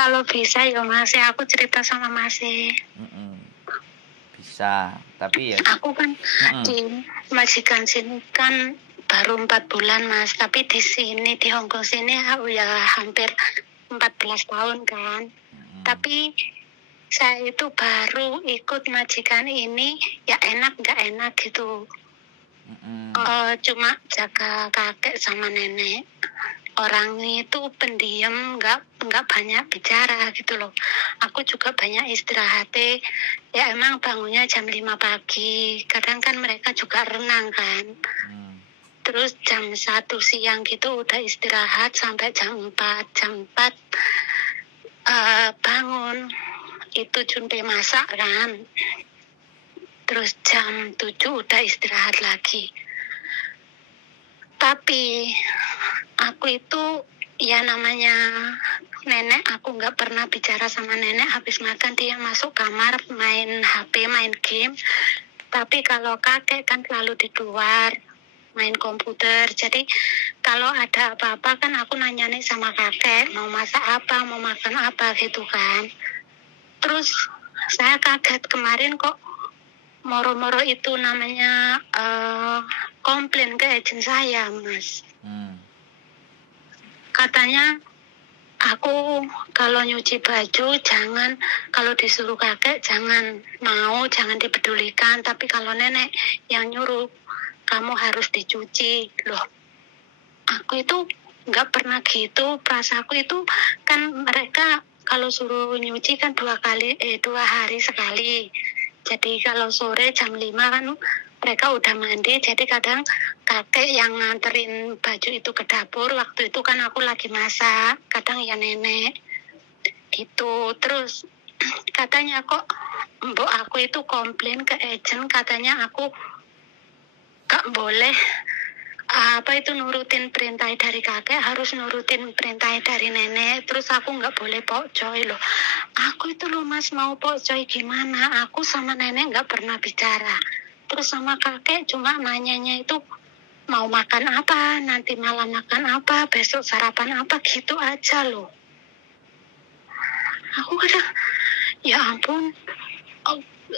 Kalau bisa ya Mas, aku cerita sama Mas. Bisa, tapi ya. Aku kan di majikan sini kan baru 4 bulan Mas, tapi di sini di Hongkong sini aku ya hampir 14 tahun kan. Tapi saya itu baru ikut majikan ini ya enak nggak enak gitu. Cuma jaga kakek sama nenek. Orangnya itu pendiam, nggak banyak bicara gitu loh. Aku juga banyak istirahat. Ya emang bangunnya jam 5 pagi. Kadang kan mereka juga renang kan. Terus jam 1 siang gitu udah istirahat sampai jam 4. Jam 4 bangun. Itu junte masak kan. Terus jam 7 udah istirahat lagi. Tapi aku itu ya namanya nenek, aku nggak pernah bicara sama nenek. Habis makan dia masuk kamar main HP, main game. Tapi kalau kakek kan selalu di luar main komputer. Jadi kalau ada apa-apa kan aku nanya nih sama kakek, mau masak apa, mau makan apa gitu kan. Terus saya kaget kemarin kok moro-moro itu namanya komplain ke agen saya Mas. Katanya aku kalau nyuci baju jangan, kalau disuruh kakek jangan mau, jangan dipedulikan, tapi kalau nenek yang nyuruh kamu harus dicuci. Loh, aku itu nggak pernah gitu. Perasaanku itu kan mereka kalau suruh nyuci kan 2 hari sekali. Jadi kalau sore jam 5 kan mereka udah mandi, jadi kadang kakek yang nganterin baju itu ke dapur. Waktu itu kan aku lagi masak, kadang ya nenek gitu. Terus katanya kok mbok aku itu komplain ke agen, katanya aku gak boleh nurutin perintah dari kakek, harus nurutin perintah dari nenek. Terus aku nggak boleh pokcoy loh. Aku itu loh Mas, mau pokcoy gimana? Aku sama nenek nggak pernah bicara. Terus sama kakek cuma nanyanya itu mau makan apa, nanti malam makan apa, besok sarapan apa, gitu aja loh. Aku kadang, ya ampun.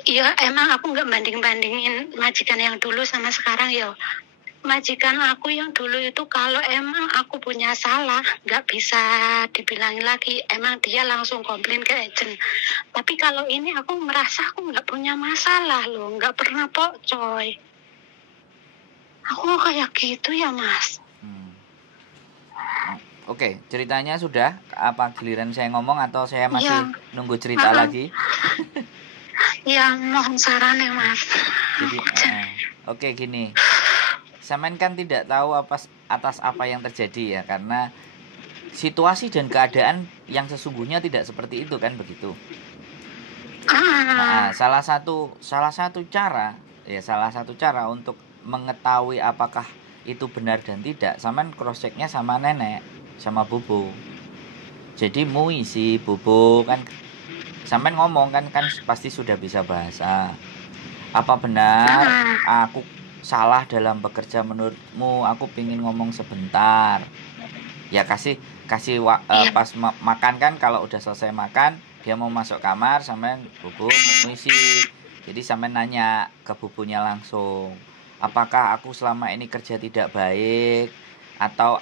Ya emang aku nggak banding-bandingin majikan yang dulu sama sekarang ya. Majikan aku yang dulu itu kalau emang aku punya salah nggak bisa dibilangin lagi, emang dia langsung komplain ke agen. Tapi kalau ini aku merasa aku nggak punya masalah loh, nggak pernah pokcoy. Aku kayak gitu ya Mas. Oke, ceritanya sudah. Apa giliran saya ngomong atau saya masih nunggu cerita lagi? Ya mohon saran ya Mas. Jadi oke, gini. Samen kan tidak tahu atas apa yang terjadi ya, karena situasi dan keadaan yang sesungguhnya tidak seperti itu kan, begitu. Salah satu cara untuk mengetahui apakah itu benar dan tidak, samen cross checknya sama nenek, sama bobo. Jadi mui si bobo kan, samen ngomong kan pasti sudah bisa bahasa. Apa benar aku salah dalam bekerja menurutmu? Aku pingin ngomong sebentar. Ya kasih pas makan kan, kalau udah selesai makan dia mau masuk kamar, sampean bubu misi. Jadi sampean nanya ke bubunya langsung, apakah aku selama ini kerja tidak baik atau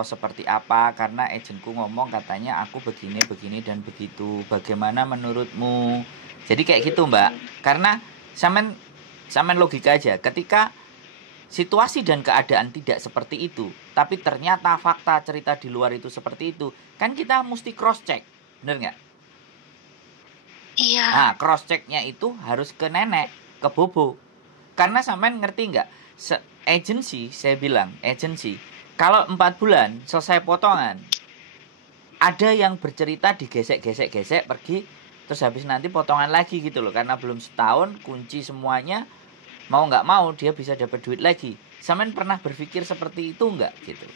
seperti apa, karena agenku ngomong katanya aku begini dan begitu, bagaimana menurutmu? Jadi kayak gitu Mbak. Karena sampean logika aja, ketika situasi dan keadaan tidak seperti itu, tapi ternyata fakta cerita di luar itu seperti itu, kan kita mesti cross check, bener nggak? Iya. Nah, cross checknya itu harus ke nenek, ke bobo. Karena sampean ngerti nggak? Saya bilang agensi, kalau 4 bulan selesai potongan, ada yang bercerita digesek pergi, terus habis nanti potongan lagi gitu loh, karena belum setahun kunci semuanya, mau nggak mau dia bisa dapat duit lagi. Sampean pernah berpikir seperti itu nggak gitu?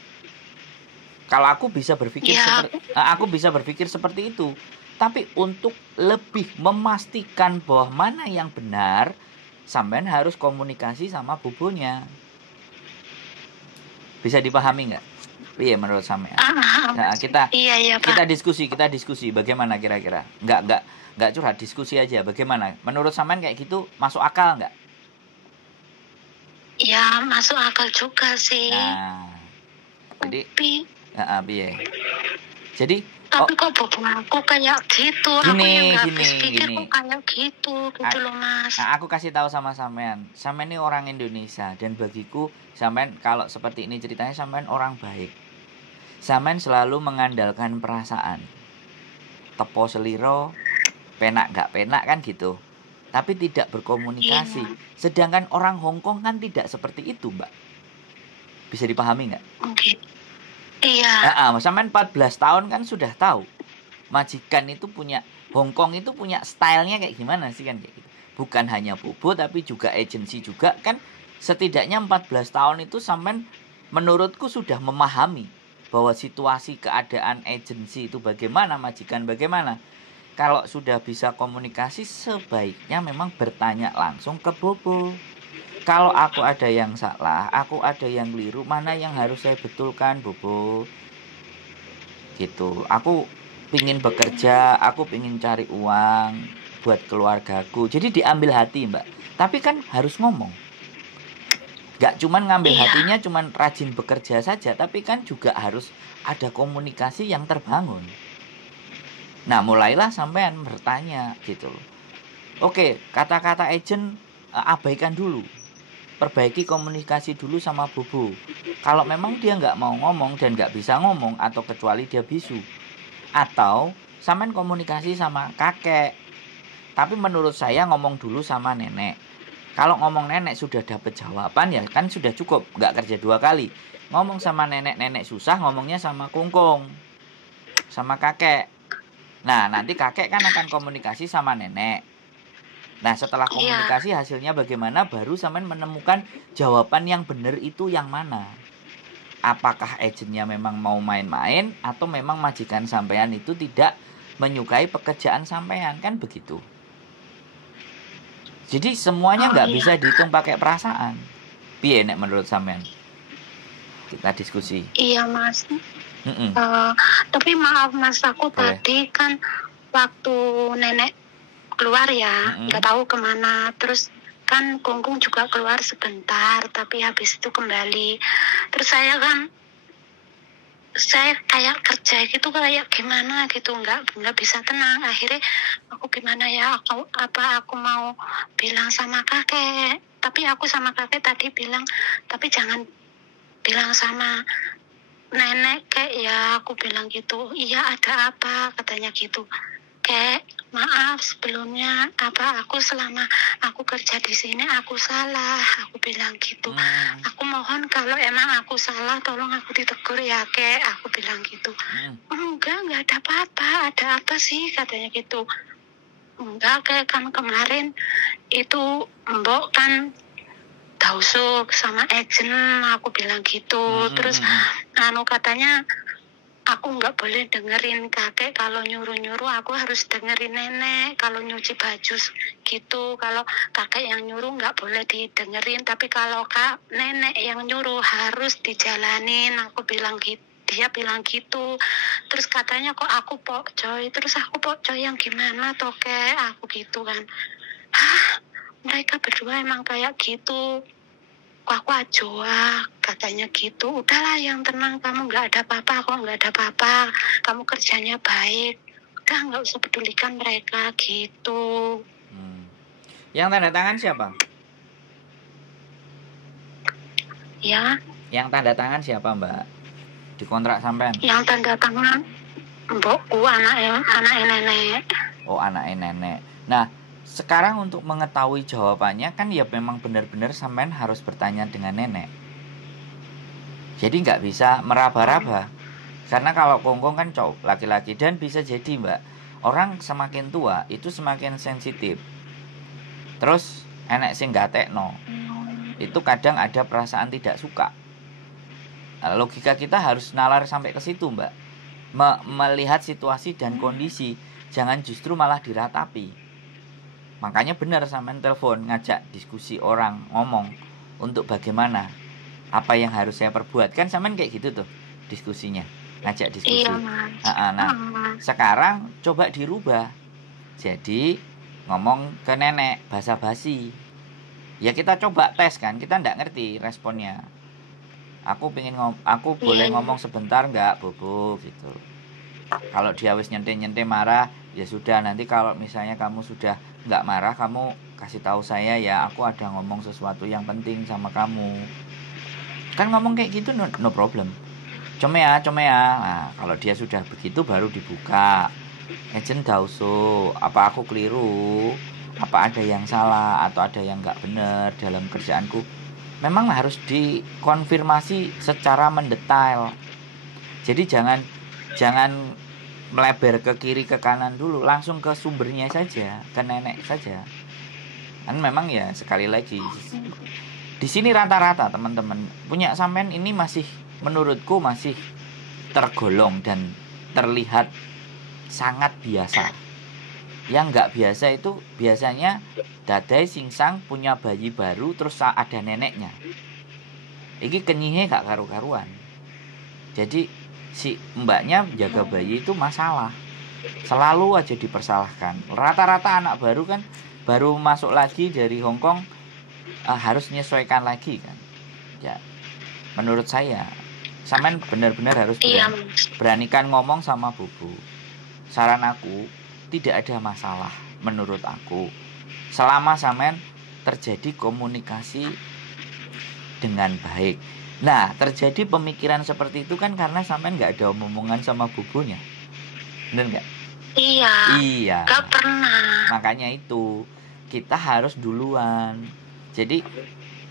Kalau aku bisa berpikir seperti itu, tapi untuk lebih memastikan bahwa mana yang benar, sampean harus komunikasi sama bobonya. Bisa dipahami nggak? Iya menurut sampean. Nah, Mas. Iya kita Pak. diskusi bagaimana kira-kira. Enggak curhat, diskusi aja bagaimana. Menurut sampean kayak gitu masuk akal enggak? Ya masuk akal juga sih. Nah, jadi Tapi piye. Jadi kok bobo aku kayak gitu. Aku yang nggak habis pikir kok kayak gitu loh Mas. Nah, aku kasih tahu sama sampean. Sampean ini orang Indonesia dan bagiku sampean kalau seperti ini ceritanya sampean orang baik. Sampean selalu mengandalkan perasaan. Tepo seliro, penak gak penak kan gitu. Tapi tidak berkomunikasi. Iya. Sedangkan orang Hong Kong kan tidak seperti itu, Mbak. Bisa dipahami nggak? Oke. Iya. Sampean 14 tahun kan sudah tahu. Majikan itu punya, Hong Kong itu punya stylenya kayak gimana sih kan kayak gitu. Bukan hanya bobo tapi juga agensi juga kan. Setidaknya 14 tahun itu sampean menurutku sudah memahami bahwa situasi keadaan agensi itu bagaimana, majikan bagaimana. Kalau sudah bisa komunikasi sebaiknya memang bertanya langsung ke bobo. Kalau aku ada yang salah, aku ada yang keliru, mana yang harus saya betulkan bobo. Gitu. Aku pingin bekerja, aku pingin cari uang buat keluargaku. Jadi diambil hati Mbak. Tapi kan harus ngomong. Gak cuman ngambil hatinya, cuman rajin bekerja saja. Tapi kan juga harus ada komunikasi yang terbangun. Nah mulailah sampean bertanya gitu. Oke, kata-kata agent abaikan dulu. Perbaiki komunikasi dulu sama bobo. Kalau memang dia nggak mau ngomong dan nggak bisa ngomong atau kecuali dia bisu. Atau sampean komunikasi sama kakek. Tapi menurut saya ngomong dulu sama nenek. Kalau ngomong nenek sudah dapat jawaban ya kan sudah cukup. Nggak kerja 2 kali. Ngomong sama nenek susah, ngomongnya sama kungkung. Sama kakek. Nah nanti kakek kan akan komunikasi sama nenek. Nah setelah komunikasi hasilnya bagaimana, baru sampean menemukan jawaban yang benar itu yang mana. Apakah agennya memang mau main-main atau memang majikan sampean itu tidak menyukai pekerjaan sampean, kan begitu. Jadi semuanya nggak bisa dihitung pakai perasaan. Piye nek menurut sampean? Kita diskusi. Iya Mas. Tapi maaf Mas, aku tadi kan waktu nenek keluar ya, nggak tahu kemana. Terus kan Kungkung juga keluar sebentar, tapi habis itu kembali. Terus saya kayak kerja gitu, kayak gimana gitu, nggak bisa tenang. Akhirnya aku gimana ya, aku mau bilang sama kakek. Tapi aku sama kakek tadi bilang, tapi jangan bilang sama nenek kayak ya, aku bilang gitu. Iya ada apa katanya gitu. Kayak maaf sebelumnya, aku selama aku kerja di sini aku salah, aku bilang gitu. Aku mohon kalau emang aku salah tolong aku ditegur ya kek, aku bilang gitu. Enggak ada apa-apa, ada apa sih katanya gitu. Enggak, kayak kan kemarin itu mbok kan tausuk sama agent, aku bilang gitu. Terus katanya aku nggak boleh dengerin kakek kalau nyuruh-nyuruh, aku harus dengerin nenek kalau nyuci baju gitu. Kalau kakek yang nyuruh nggak boleh didengerin, tapi kalau nenek yang nyuruh harus dijalanin, aku bilang gitu. Dia bilang gitu. Terus katanya kok aku pokcoy. Terus aku pokcoy yang gimana toh kek, aku gitu kan. Mereka berdua emang kayak gitu. Aku ajoa katanya gitu. Udahlah yang tenang, kamu nggak ada apa-apa, aku nggak ada apa-apa, kamu kerjanya baik, udah nggak usah pedulikan mereka gitu. Yang tanda tangan siapa? Ya. Yang tanda tangan siapa Mbak? Di kontrak sampean? Yang tanda tangan mbokku, anaknya nenek. Oh anaknya nenek. Nah sekarang untuk mengetahui jawabannya kan ya memang benar-benar sampean harus bertanya dengan nenek. Jadi nggak bisa meraba-raba. Karena kalau kongkong kan cowok laki-laki, dan bisa jadi Mbak, orang semakin tua itu semakin sensitif. Terus enek sing gatekno. Itu kadang ada perasaan tidak suka. Logika kita harus nalar sampai ke situ Mbak. Melihat situasi dan kondisi, jangan justru malah diratapi. Makanya benar sampean telepon, ngajak diskusi orang, ngomong untuk bagaimana, apa yang harus saya perbuat. Kan sampean kayak gitu tuh. diskusinya, ngajak diskusi. Iya, Mas. Nah, sekarang coba dirubah. Jadi ngomong ke nenek basa-basi. Ya kita coba tes kan, kita nggak ngerti responnya. Aku boleh ngomong sebentar nggak, Bobo gitu. Kalau dia wis nyente marah, ya sudah, nanti kalau misalnya kamu sudah nggak marah, kamu kasih tahu saya ya, aku ada ngomong sesuatu yang penting sama kamu. Kan ngomong kayak gitu no problem. Cuma ya. Nah, kalau dia sudah begitu baru dibuka. Ejen dauso, apa aku keliru? Apa ada yang salah atau ada yang nggak benar dalam kerjaanku? Memang harus dikonfirmasi secara mendetail. Jadi jangan melebar ke kiri ke kanan dulu, langsung ke sumbernya saja, ke nenek saja. Kan memang ya sekali lagi di sini rata-rata teman-teman punya sampean ini masih menurutku masih tergolong dan terlihat sangat biasa. Yang nggak biasa itu biasanya dadai singsang punya bayi baru terus ada neneknya. Iki kenyihe gak karu-karuan. Jadi si mbaknya jaga bayi itu masalah, selalu aja dipersalahkan. Rata-rata anak baru kan baru masuk lagi dari Hong Kong harus menyesuaikan lagi kan. Ya, menurut saya sampean benar-benar harus beranikan ngomong sama Bubu. Saran aku, tidak ada masalah menurut aku selama sampean terjadi komunikasi dengan baik. Nah, terjadi pemikiran seperti itu kan karena sampean nggak ada omongan sama bubunya, bener nggak? Iya. Gak pernah. Makanya itu kita harus duluan. Jadi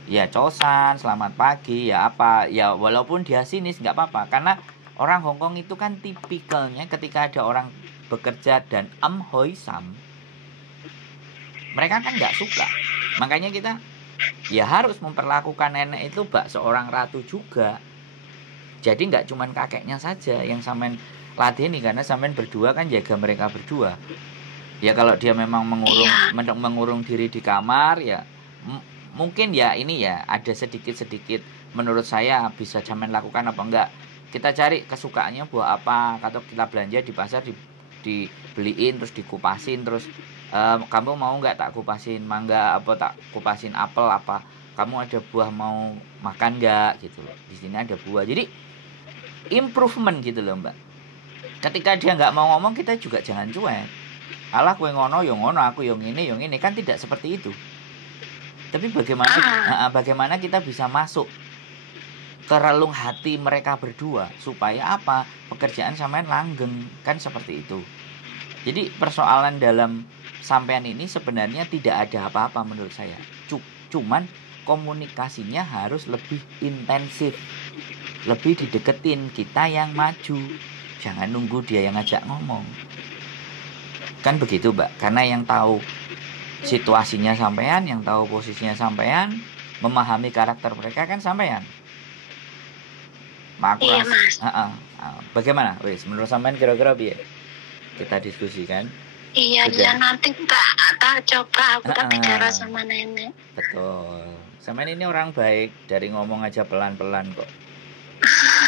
ya cosan, selamat pagi, ya apa, ya walaupun dia sinis nggak apa-apa. Karena orang Hongkong itu kan tipikalnya ketika ada orang bekerja dan hoi sam, mereka kan nggak suka. Makanya kita ya harus memperlakukan nenek itu bak seorang ratu juga. Jadi nggak cuman kakeknya saja yang sampean latih nih, karena sampean berdua kan jaga mereka berdua. Ya kalau dia memang mengurung diri di kamar ya mungkin ya ini ya ada sedikit menurut saya bisa sampean lakukan apa enggak. Kita cari kesukaannya buah apa, atau kita belanja di pasar dibeliin terus dikupasin terus kamu mau nggak tak kupasin mangga apa tak kupasin apel apa, kamu ada buah mau makan nggak gitu loh, di sini ada buah. Jadi improvement gitu loh mbak. Ketika dia nggak mau ngomong kita juga jangan cuek, alah kue ngono yang ngono aku yang ini kan tidak seperti itu. Tapi bagaimana kita bisa masuk ke relung hati mereka berdua supaya apa, pekerjaan sampean langgeng kan seperti itu. Jadi persoalan dalam sampean ini sebenarnya tidak ada apa-apa menurut saya. Cuman komunikasinya harus lebih intensif, lebih dideketin, kita yang maju, jangan nunggu dia yang ngajak ngomong. Kan begitu mbak, karena yang tahu situasinya sampean, yang tahu posisinya sampean, memahami karakter mereka kan sampean. Iya mas. Bagaimana? Wis, menurut sampean kira-kira biar kita diskusikan. Iya, ya nanti tak coba aku tak bicara sama nenek. Betul. Sampean ini orang baik, dari ngomong aja pelan-pelan kok.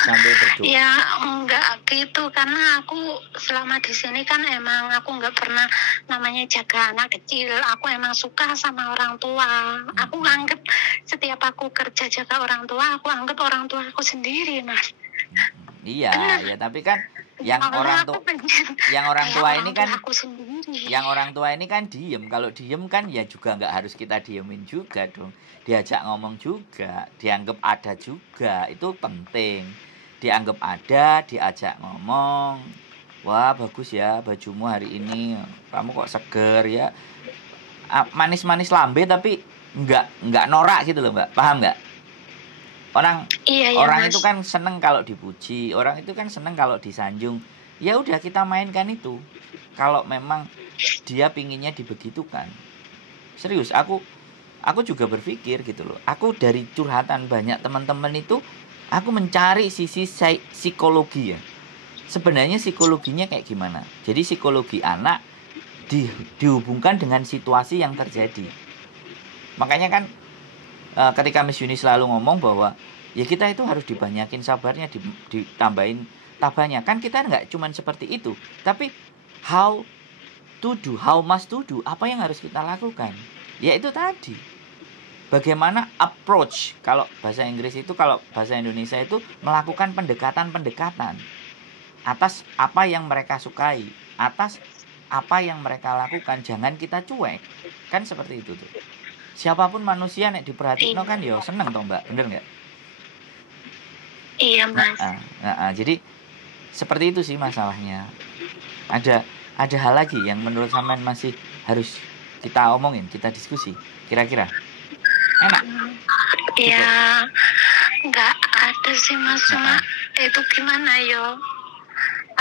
Sambil berdua. Ya enggak gitu, karena aku selama di sini kan emang aku enggak pernah namanya jaga anak kecil. Aku emang suka sama orang tua. Aku anggap setiap aku kerja jaga orang tua, aku anggap orang tua aku sendiri, Mas. Iya, ya tapi kan yang orang tua ini kan diem. Kalau diem kan ya juga nggak harus kita diemin juga dong. Diajak ngomong juga, dianggap ada juga, itu penting. Dianggap ada, diajak ngomong. Wah bagus ya bajumu hari ini, kamu kok seger ya. Manis-manis lambe tapi nggak norak gitu loh mbak, paham nggak? Orang itu kan seneng kalau dipuji, orang itu kan seneng kalau disanjung. Ya udah kita mainkan itu. Kalau memang dia pinginnya dibegitukan. Serius, aku juga berpikir gitu loh. Aku dari curhatan banyak teman-teman itu, aku mencari sisi psikologi ya. Sebenarnya psikologinya kayak gimana? Jadi psikologi anak dihubungkan dengan situasi yang terjadi. Makanya kan ketika Miss Yuni selalu ngomong bahwa Ya kita itu harus dibanyakin sabarnya, ditambahin tabahnya. Kan kita nggak cuman seperti itu, tapi how must to do, apa yang harus kita lakukan. Ya itu tadi. Bagaimana approach, kalau bahasa Inggris itu, kalau bahasa Indonesia itu melakukan pendekatan-pendekatan atas apa yang mereka sukai, atas apa yang mereka lakukan. Jangan kita cuek. Kan seperti itu tuh. Siapapun manusia nek diperhatiin kan yo seneng toh Mbak, bener nggak? Iya Mas. Jadi seperti itu sih masalahnya. Ada hal lagi yang menurut sampean masih harus kita omongin, kita diskusi. Kira-kira enak? Ya nggak ada sih Mas, cuma itu gimana yo?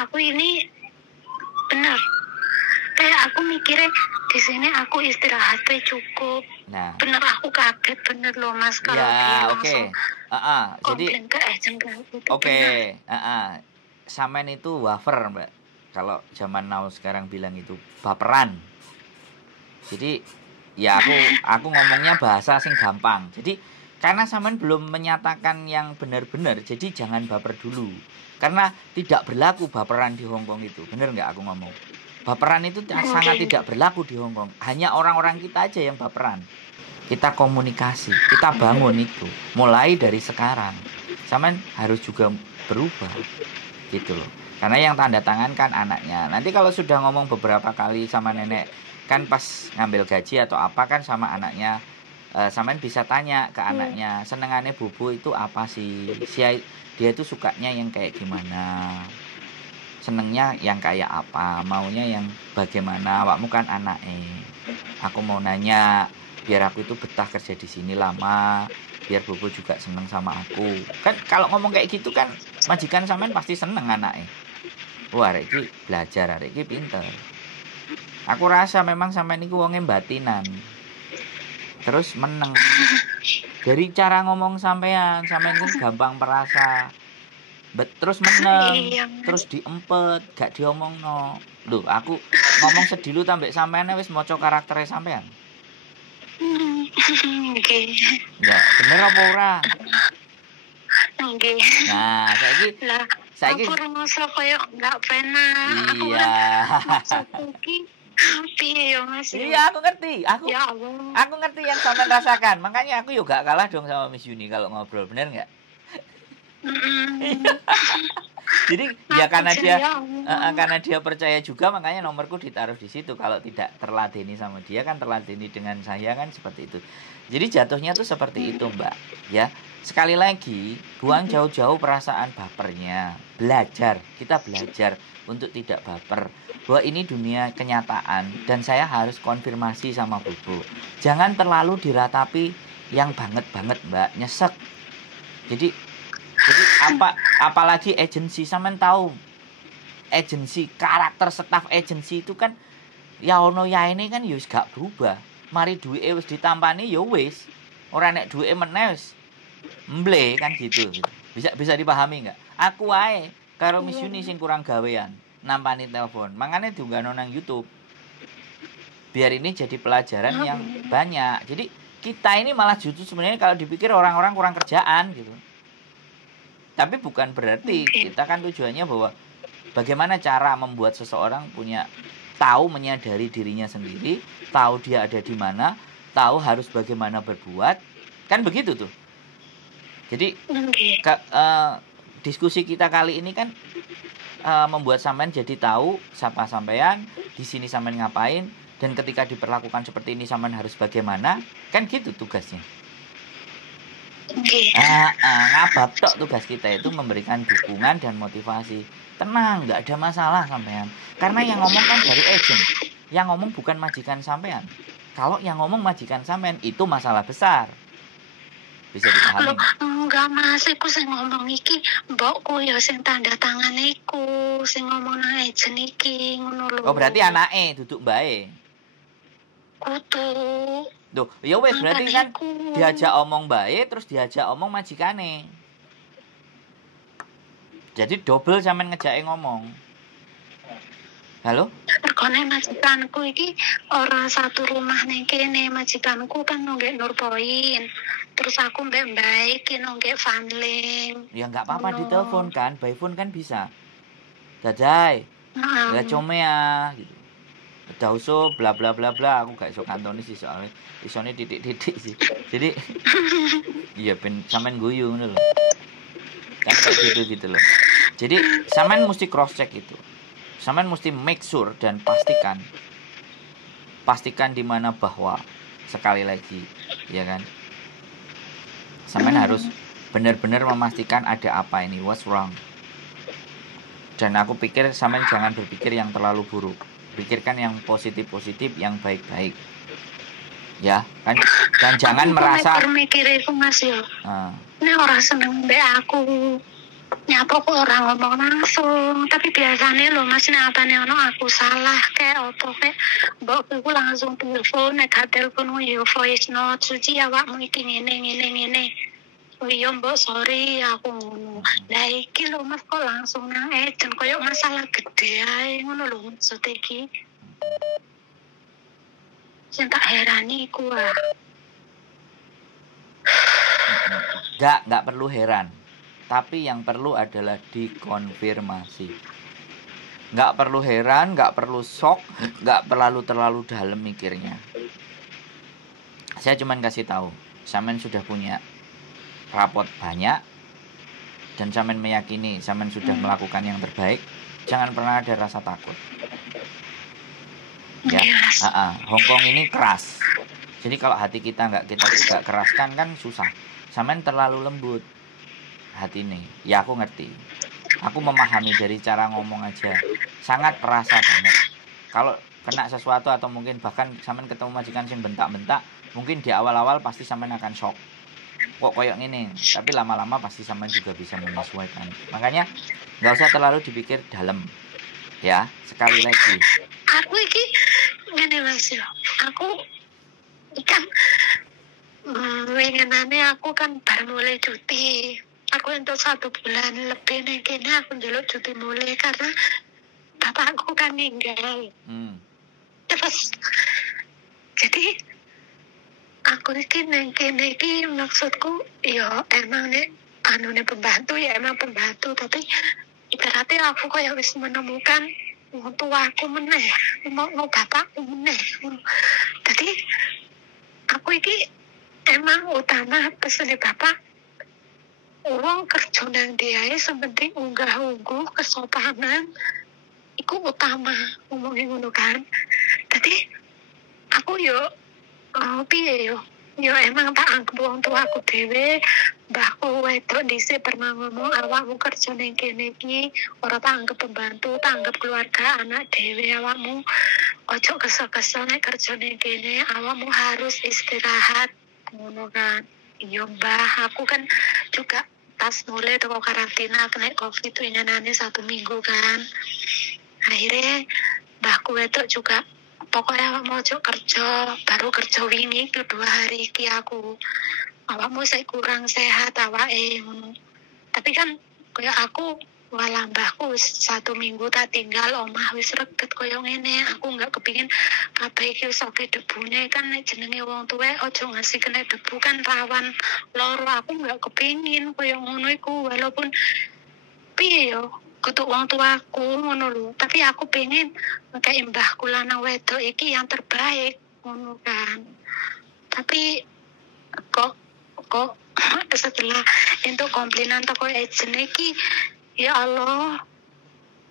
Aku ini bener. Kayak aku mikirnya di sini aku istirahat cukup. Nah, bener aku kaget bener loh Mas kalau ya, dia oke. langsung Jadi komplain ke agent gitu. oke. Sampean itu wafer Mbak. Kalau zaman now sekarang bilang itu baperan. Jadi ya aku ngomongnya bahasa sing gampang. Jadi karena sampean belum menyatakan yang benar-benar, jadi jangan baper dulu. Karena tidak berlaku baperan di Hongkong itu. Bener nggak aku ngomong? Baperan itu sangat tidak berlaku di Hongkong. Hanya orang-orang kita aja yang baperan. Kita komunikasi, kita bangun itu. Mulai dari sekarang. Sampean harus juga berubah. Gitu loh. Karena yang tanda tangan kan anaknya. Nanti kalau sudah ngomong beberapa kali sama nenek, kan pas ngambil gaji atau apa kan sama anaknya, sampean bisa tanya ke anaknya, senengannya Bobo itu apa sih? Dia itu sukanya yang kayak gimana? Senengnya yang kayak apa, maunya yang bagaimana. Awakmu kan anaknya, aku mau nanya biar aku itu betah kerja di sini lama, biar Bobo juga seneng sama aku. Kan kalau ngomong kayak gitu kan majikan sampean pasti seneng anaknya. Wah, arek iki belajar, arek iki pinter. Aku rasa memang sampean iku wonge batinan. Terus meneng. Dari cara ngomong sampean kan gampang perasa. Terus meneng, terus diempet, gak diomongno. Loh, aku ngomong sedilu tambek sampean wis maca karaktere sampean. Oke. Ya, bener apa ora? Oke. Nah, saiki aku ngerasa kayak gak penak. Iya. Piye yo Mas? Iya, aku ngerti. Ya Allah. Aku ngerti yang sampean rasakan. Makanya aku juga kalah dong sama Miss Yuni kalau ngobrol, bener nggak? Jadi ya karena dia percaya juga, makanya nomorku ditaruh di situ. Kalau tidak terladeni sama dia kan terladeni dengan saya kan seperti itu. Jadi jatuhnya tuh seperti itu Mbak. Ya sekali lagi buang jauh-jauh perasaan bapernya. Kita belajar untuk tidak baper. Bahwa ini dunia kenyataan dan saya harus konfirmasi sama Bobo. Jangan terlalu diratapi yang banget-banget Mbak, nyesek. Jadi apalagi agensi, sampean tahu agensi, karakter staf agensi itu kan ya ono ya ini kan ya wis gak berubah. Mari duwike wis ditampani ya wis. Ora nek duwike meneh wis mble kan gitu. Bisa dipahami enggak? Aku wae karo Miss Yuni sing kurang gawean nampani telepon. Mangane diunggahno nang YouTube. Biar ini jadi pelajaran yang banyak. Jadi kita ini malah justru sebenarnya kalau dipikir orang-orang kurang kerjaan gitu. Tapi bukan berarti kita kan tujuannya bahwa bagaimana cara membuat seseorang tahu menyadari dirinya sendiri, tahu dia ada di mana, tahu harus bagaimana berbuat, kan begitu tuh. Jadi diskusi kita kali ini kan membuat sampean jadi tahu siapa sampean, di sini sampean ngapain, dan ketika diperlakukan seperti ini sampean harus bagaimana, kan gitu tugasnya. Ngabab tok tugas kita itu memberikan dukungan dan motivasi. Tenang, nggak ada masalah sampean. Karena yang ngomong kan dari agent, yang ngomong bukan majikan sampean. Kalau yang ngomong majikan sampean itu masalah besar. Bisa dipahami? Enggak Mas, iku sing ngomong iki mbokku ya sing tanda tangan iku, sing ngomong nang agent iki ngono lho. Oh, berarti anake duduk mbake. Kudu. Duh, ya wes berarti kan diajak omong baik terus diajak omong majikane. Jadi double sampean ngejake ngomong. Halo? Mergone majikanku iki ora satu rumah ning kene, majikanku kan nonggek Nurpoint. Terus aku mbek-mbek iki nonggek Funlink. Ya nggak apa-apa Ngono. ditelepon kan, by phone kan bisa. Dajai, ya come ya gitu. Dauso bla bla bla bla, aku gak iso kantoni sih soalnya isone titik-titik sih. Jadi iya ben sampean guyu ngono lho. Kan kayak gitu loh. Jadi sampean mesti cross check itu. Sampean mesti make sure dan pastikan di mana bahwa sekali lagi, ya kan? Sampean harus benar-benar memastikan ada apa ini, what's wrong. Dan aku pikir sampean jangan berpikir yang terlalu buruk. Pikirkan yang positif-positif, yang baik-baik. Ya, kan dan jangan merasa mikir itu Mas yo. Ah. Ini orang seneng mbek aku. Nyapa kok orang ngomong langsung, tapi biasanya lo Mas apa nih ono aku salah kayak apa kayak mbok aku langsung telepon nek telepon yo voice note suci awakmu iki ngene. Oh iya mbok sorry aku ngono. Lah iki lho Mas kok langsung nang ejen koyo masalah gede ae ngono lho maksud iki. Sing tak herani iku Nggak perlu heran. Tapi yang perlu adalah dikonfirmasi. Nggak perlu heran, nggak perlu shock, nggak terlalu dalam mikirnya. Saya cuman kasih tahu, sampean sudah punya rapot banyak dan sampean meyakini sampean sudah melakukan yang terbaik. Jangan pernah ada rasa takut. Ya, Hongkong ini keras. Jadi kalau hati kita nggak keraskan kan susah. Sampean terlalu lembut hati ini. Ya aku ngerti. Aku memahami dari cara ngomong aja. Sangat perasa banget. Kalau kena sesuatu atau mungkin bahkan sampean ketemu majikan sing bentak-bentak, mungkin di awal-awal pasti sampean akan shock. Kok koyok gini, tapi lama-lama pasti sampean juga bisa menyesuaikan. Makanya nggak usah terlalu dipikir dalam. Ya, sekali lagi. Aku iki ngene Mas yo. Aku kan winginane aku kan baru mulai cuti. Aku untuk 1 bulan lebih nih kene aku njaluk cuti mulai karena bapakku kan meninggal. Terus jadi aku iki neng kene iki maksudku ya emang nih anune pembantu ya emang pembantu tapi ibaratnya aku kayak wis menemukan tuaku meneh mau bapakku meneh. Jadi aku iki emang utama pesene bapak uang kerja nang dia sepenting unggah-ungguh kesopanan iku utama ngomongin ngono kan. Jadi aku yo piye yo emang tak anggap wong tuaku dhewe mbahku wedok dhisik pernah ngomong awakmu kerja ning kene iki ora tak anggap pembantu tak anggap keluarga anak dhewe awakmu ojo kesel-kesel nek kerja ning kene awakmu harus istirahat ngono kan. Iya mbah aku kan juga pas mulai toko karantina kena covid winginane 1 minggu kan. Akhirnya mbahku wedok juga pokoknya mau kerja baru kerja wingi 2 hari iki aku awakmu saya kurang sehat awake ngono. Tapi kan kaya aku walah mbahku 1 minggu tak tinggal omah wis reget koyo ngene aku nggak kepingin kabeh iki wis akeh debune kan nek jenenge wong tuwa ojo ngasih kena debu kan rawan loro aku nggak kepingin koyo ngono iku walaupun piye yo kudu wong tuaku ngono lho tapi aku pengen kayak mbahku lanang wedok iki yang terbaik ngono kan. Tapi kok setelah itu komplainan toko agent iki ya Allah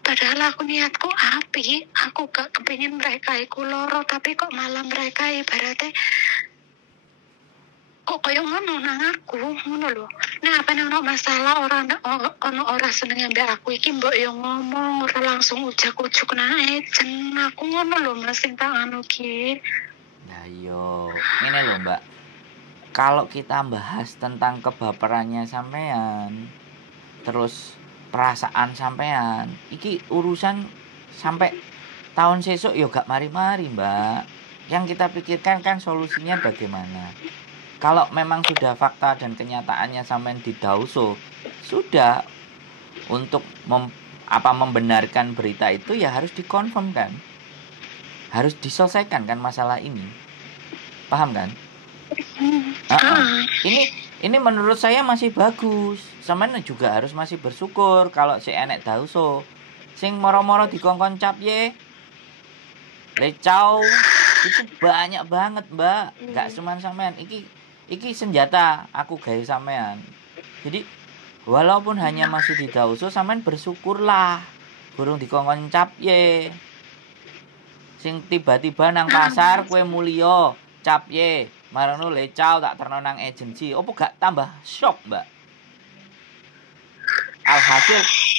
padahal aku niatku api aku gak kepingin mereka iku loro tapi kok malah mereka ibaratnya kok kaya ngono nang aku ngono lho. Nah apa nek ono masalah ora seneng ambek aku iki mbok yo ngomong ora langsung ujak-ujuk nang agent aku ngono lho Mas sing tak anu ki. Nah yo ngene lho Mbak. Kalau kita bahas tentang kebaperannya sampean, terus perasaan sampean, iki urusan sampai tahun sesuk yo gak mari-mari Mbak. Yang kita pikirkan kan solusinya bagaimana. Kalau memang sudah fakta dan kenyataannya sampean di Dauso, sudah untuk apa membenarkan berita itu ya harus dikonfirm kan, harus diselesaikan kan masalah ini, paham kan? Ini menurut saya masih bagus. Sampeyan juga harus masih bersyukur kalau si enek dauso sing moro-moro dikongkon cap ye lecau itu banyak banget, Mbak. Gak cuman sampean. Iki senjata aku gawe sampean. Jadi walaupun hanya masih di dauso, sampean bersyukurlah burung dikongkon cap ye. Sing tiba-tiba nang pasar kue mulio cap ye marono lecau tak terno nang agensi. Opo gak tambah shock, Mbak?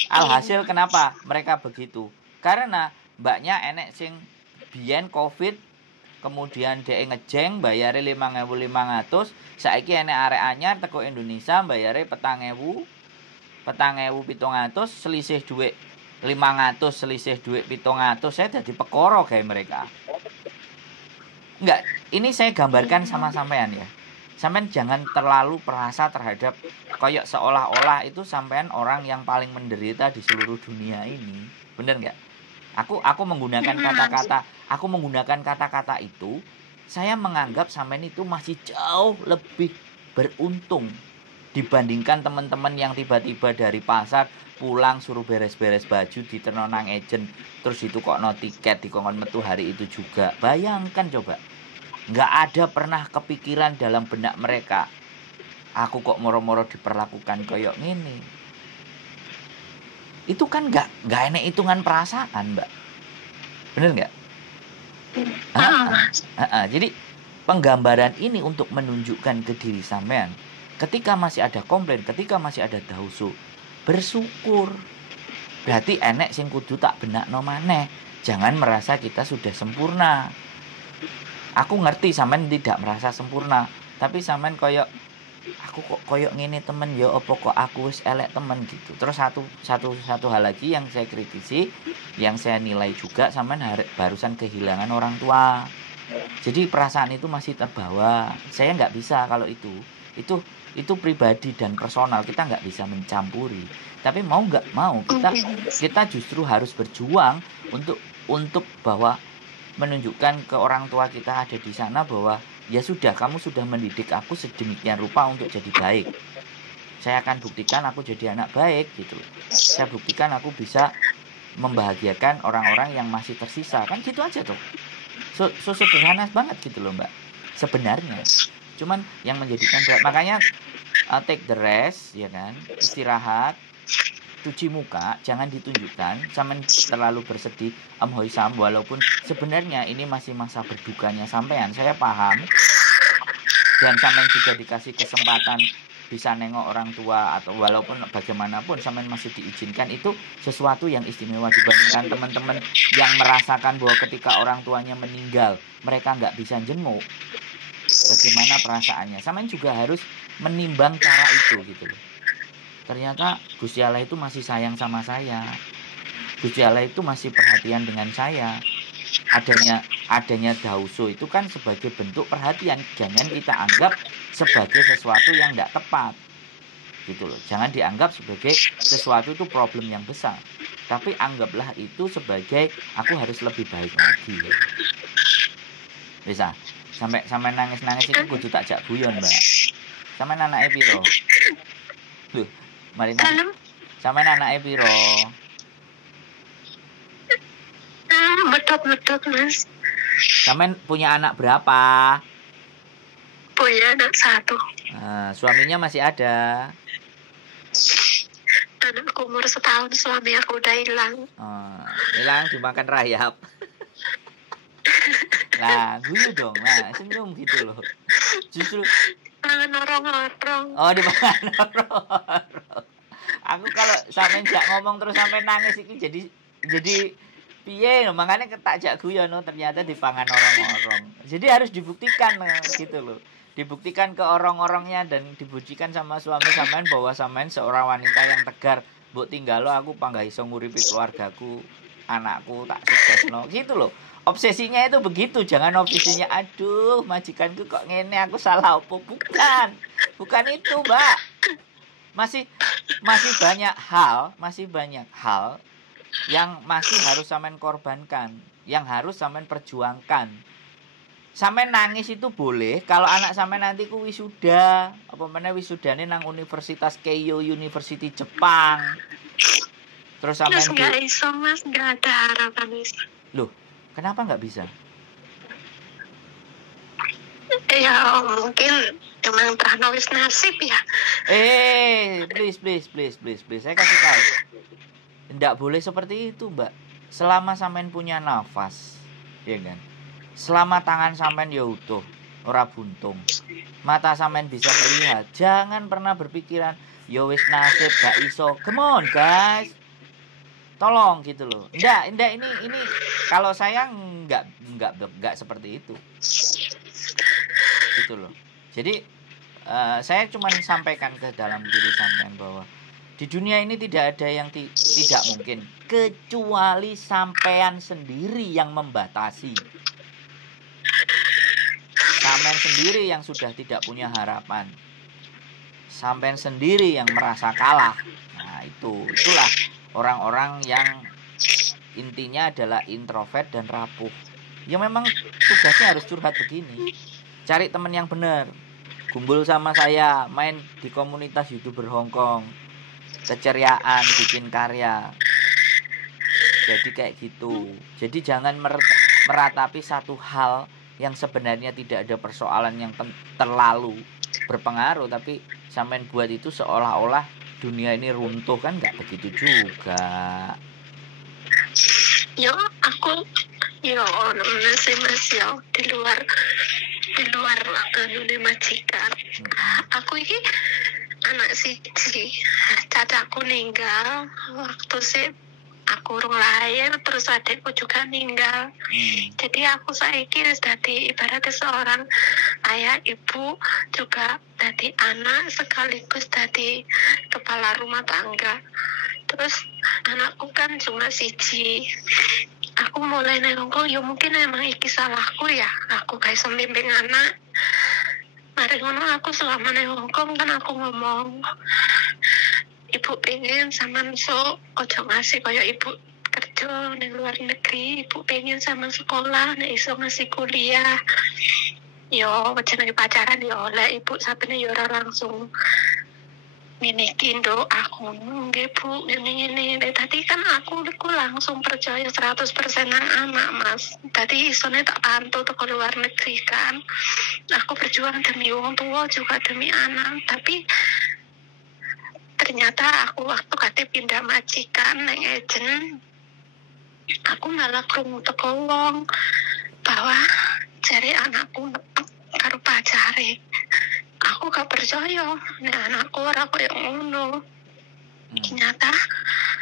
Alhasil kenapa mereka begitu? Karena mbaknya enek sing biyen Covid kemudian dhek ngejeng bayare 5.500, saiki enek arek anyar teko Indonesia bayare 4.700, selisih dhuwit 500, selisih dhuwit 700, saya dadi perkara gawe mereka. Enggak, ini saya gambarkan sama sampean ya. Sampean jangan terlalu perasa terhadap koyok seolah-olah itu sampean orang yang paling menderita di seluruh dunia ini. Bener nggak? Aku menggunakan kata-kata itu, saya menganggap sampean itu masih jauh lebih beruntung dibandingkan teman-teman yang tiba-tiba dari pasar pulang suruh beres-beres baju di nang agent, terus itu kok no tiket dikongkon metu hari itu juga. Bayangkan coba. Nggak ada pernah kepikiran dalam benak mereka, aku kok moro-moro diperlakukan koyok gini. Itu kan nggak enek hitungan perasaan, Mbak. Bener nggak? Jadi penggambaran ini untuk menunjukkan ke diri sampean, ketika masih ada komplain, ketika masih ada dauso, bersyukur. Berarti enek sing kudu tak benakno maneh. Jangan merasa kita sudah sempurna. Aku ngerti sampean tidak merasa sempurna, tapi sampean koyok aku kok koyok ngene temen ya apa kok aku wis elek temen gitu. Terus satu hal lagi yang saya kritisi, yang saya nilai juga, sampean barusan kehilangan orang tua. Jadi perasaan itu masih terbawa. Saya nggak bisa kalau itu pribadi dan personal, kita nggak bisa mencampuri. Tapi mau nggak mau kita justru harus berjuang untuk bahwa menunjukkan ke orang tua kita ada di sana bahwa ya sudah, kamu sudah mendidik aku sedemikian rupa untuk jadi baik. Saya akan buktikan aku jadi anak baik gitu. Saya buktikan aku bisa membahagiakan orang-orang yang masih tersisa. Kan gitu aja tuh. So sederhana banget gitu loh, Mbak. Sebenarnya. Cuman yang menjadikan berat, makanya take the rest, ya kan? Istirahat, cuci muka, jangan ditunjukkan, sampean terlalu bersedih, hoisam, walaupun sebenarnya ini masih masa berdukanya sampean, saya paham. Dan sampean juga dikasih kesempatan bisa nengok orang tua, atau walaupun bagaimanapun sampean masih diizinkan, itu sesuatu yang istimewa dibandingkan teman-teman yang merasakan bahwa ketika orang tuanya meninggal, mereka nggak bisa jenguk. Bagaimana perasaannya? Sampean juga harus menimbang cara itu gitu loh. Ternyata Gusti Allah itu masih sayang sama saya. Gusti Allah itu masih perhatian dengan saya. Adanya dauso itu kan sebagai bentuk perhatian. Jangan kita anggap sebagai sesuatu yang tidak tepat. Gitu loh. Jangan dianggap sebagai sesuatu itu problem yang besar. Tapi anggaplah itu sebagai aku harus lebih baik lagi. Bisa. Sampai nangis-nangis itu kudu tak jak guyon, Mbak. Sampai anake piro? Loh, mari nang. Sampai anake piro? Betul Mas. Sampai punya anak berapa? Punya anak 1. Suaminya masih ada? Anakku umur 1 tahun, suami aku udah hilang. Hilang dimakan rayap. Nah, guyu dong. Nah, senyum gitu loh. Justru norong-norong. Oh, dimakan norong. Aku kalau sampean jak ngomong terus sampai nangis iki jadi piye, makanya tak jak guyon ternyata dipangan norong-norong. Jadi harus dibuktikan gitu loh. Dibuktikan ke orang-orangnya dan dibuktikan sama suami sampean bahwa sampean seorang wanita yang tegar. Mbok tinggalo aku panggah iso nguripi keluargaku, anakku tak suksesno gitu loh. Obsesinya itu begitu, jangan obsesinya aduh majikanku kok ngene, aku salah opo. Bukan itu, Mbak. Masih banyak hal yang masih harus sampean korbankan, yang harus sampean perjuangkan. Sampean nangis itu boleh kalau anak sampean nanti ku wisuda, apa meneh wisudane nang Universitas Keio University Jepang. Terus sampean Terus nggak iso mas, nggak ada harapan mas. Loh, kenapa nggak bisa? Ya mungkin emang wis nasib ya. Please. Saya kasih tahu. Tidak boleh seperti itu, Mbak. Selama sampean punya nafas, ya kan? Selama tangan sampean ya utuh, ora buntung. Mata sampean bisa melihat. Jangan pernah berpikiran, ya wis nasib gak iso. Come on, guys. Tolong gitu loh. Enggak ini kalau saya enggak seperti itu. Gitu loh. Jadi saya cuma sampaikan ke dalam diri sampean bahwa di dunia ini tidak ada yang tidak mungkin kecuali sampean sendiri yang membatasi. Sampean sendiri yang sudah tidak punya harapan. Sampean sendiri yang merasa kalah. Nah, itulah orang-orang yang intinya adalah introvert dan rapuh. Ya memang tugasnya harus curhat begini. Cari teman yang benar. Kumpul sama saya, main di komunitas YouTuber Hongkong. Keceriaan, bikin karya. Jadi kayak gitu. Jadi jangan meratapi satu hal yang sebenarnya tidak ada persoalan yang terlalu berpengaruh, tapi sampean buat itu seolah-olah dunia ini runtuh, kan nggak begitu juga. Yo aku sih mas yo di luar anu majikan. Aku ini anak siji, cacahku ninggal waktu sih aku urung lahir, terus adikku juga ninggal. Jadi aku saiki wis dadi ibaratnya seorang ayah, ibu, juga dadi anak sekaligus dadi kepala rumah tangga. Terus anakku kan cuma siji. Aku mulai nengok, ya mungkin emang iki salahku ya. Aku gak iso bimbing anak. Mari ngono aku selama neng Hongkong kan aku ngomong, ibu pengen sampean sok ojo ngasih kaya ibu kerja di luar negeri, ibu pengen sampean sekolah nek iso ngasih kuliah. Yo jenenge pacaran ya oleh ibu sapene yo ora langsung ngene iki nduk, aku nggih Bu ngene. Tadi kan aku langsung percaya 100% nang anak Mas. Tadi isone tak pantau teko luar negeri kan. Aku berjuang demi wong tua juga demi anak, tapi ternyata aku waktu kate pindah majikan nang agent, aku malah krungu teko wong bahwa jare anakku karo pacare. Aku gak percaya nek anakku ora koyo ngono. Ternyata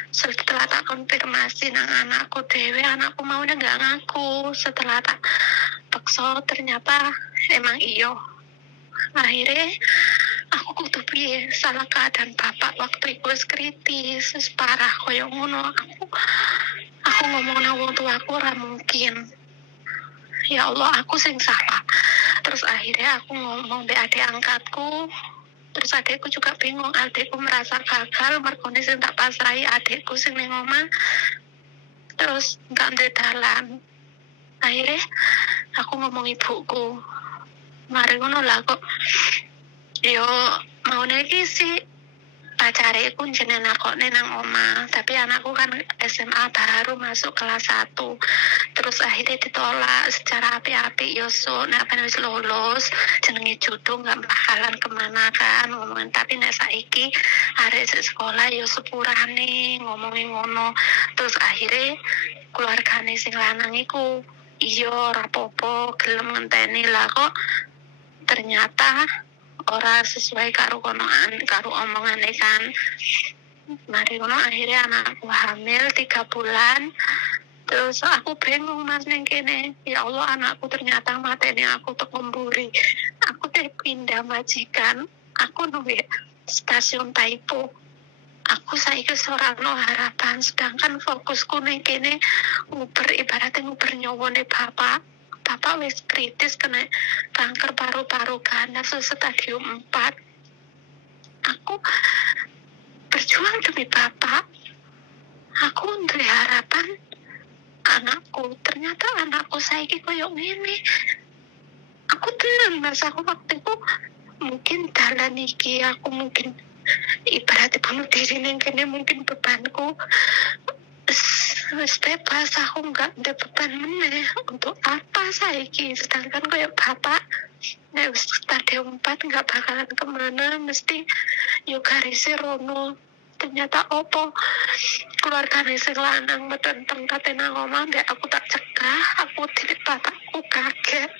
setelah tak konfirmasi nang anakku dewe, anakku maunya gak ngaku. Setelah tak paksa ternyata emang iyo. Akhirnya aku kudu piye, salah keadaan bapak waktu itu kritis, parah koyo ngono. Aku ngomong nang wong tuaku ora mungkin. Ya Allah, aku sing salah. Terus akhirnya aku ngomong be adik angkatku. Terus adikku juga bingung, adikku merasa gagal mergone sing tak pasrahi adikku sing ning omah. Terus gak ndek dalan. Akhirnya aku ngomong ibuku. Mari ngono lah kok. Yo mau iki sih pacare iku jenenge kok nang omah, tapi anakku kan SMA baru masuk kelas 1. Terus akhirnya ditolak secara api-api. Yosuk nek apa wis lulus jenenge jodoh nggak bakalan kemana kan ngomongin. Tapi nek saiki arek sekolah yo sepurane ngomongin ngono. Terus akhirnya keluargane sing lanang iku iya rapopo gelem ngenteni lah kok ternyata ora sesuai karo omongane kan. Mari ngono akhirnya anakku hamil 3 bulan. Terus aku bingung Mas ning kene. Ya Allah, anakku ternyata mateni aku teko mburi. Aku teh pindah majikan. Aku nunggu stasiun Taipo. Aku saiki ora ono harapan, sedangkan fokusku ning kene ibaratnya nguber nyawone bapak. Bapak wis kritis kena kanker paru-paru ganas stadium 4. Aku berjuang demi bapak. aku duwe harapan anakku, ternyata anakku saiki koyo ngene. Aku tenan Mas, aku waktu itu mungkin dalan iki aku mungkin ibaratnya bunuh diri ning kene, mungkin bebanku wis bebas, aku nggak ada beban meneh. Untuk apa saiki, sedangkan kayak bapak nek wis stadium 4 nggak bakalan kemana, mesti yo garisnya rono. Ternyata opo keluarga sing lanang metenteng kate nang omah, mbek aku tak cegah, aku tilik bapakku kaget.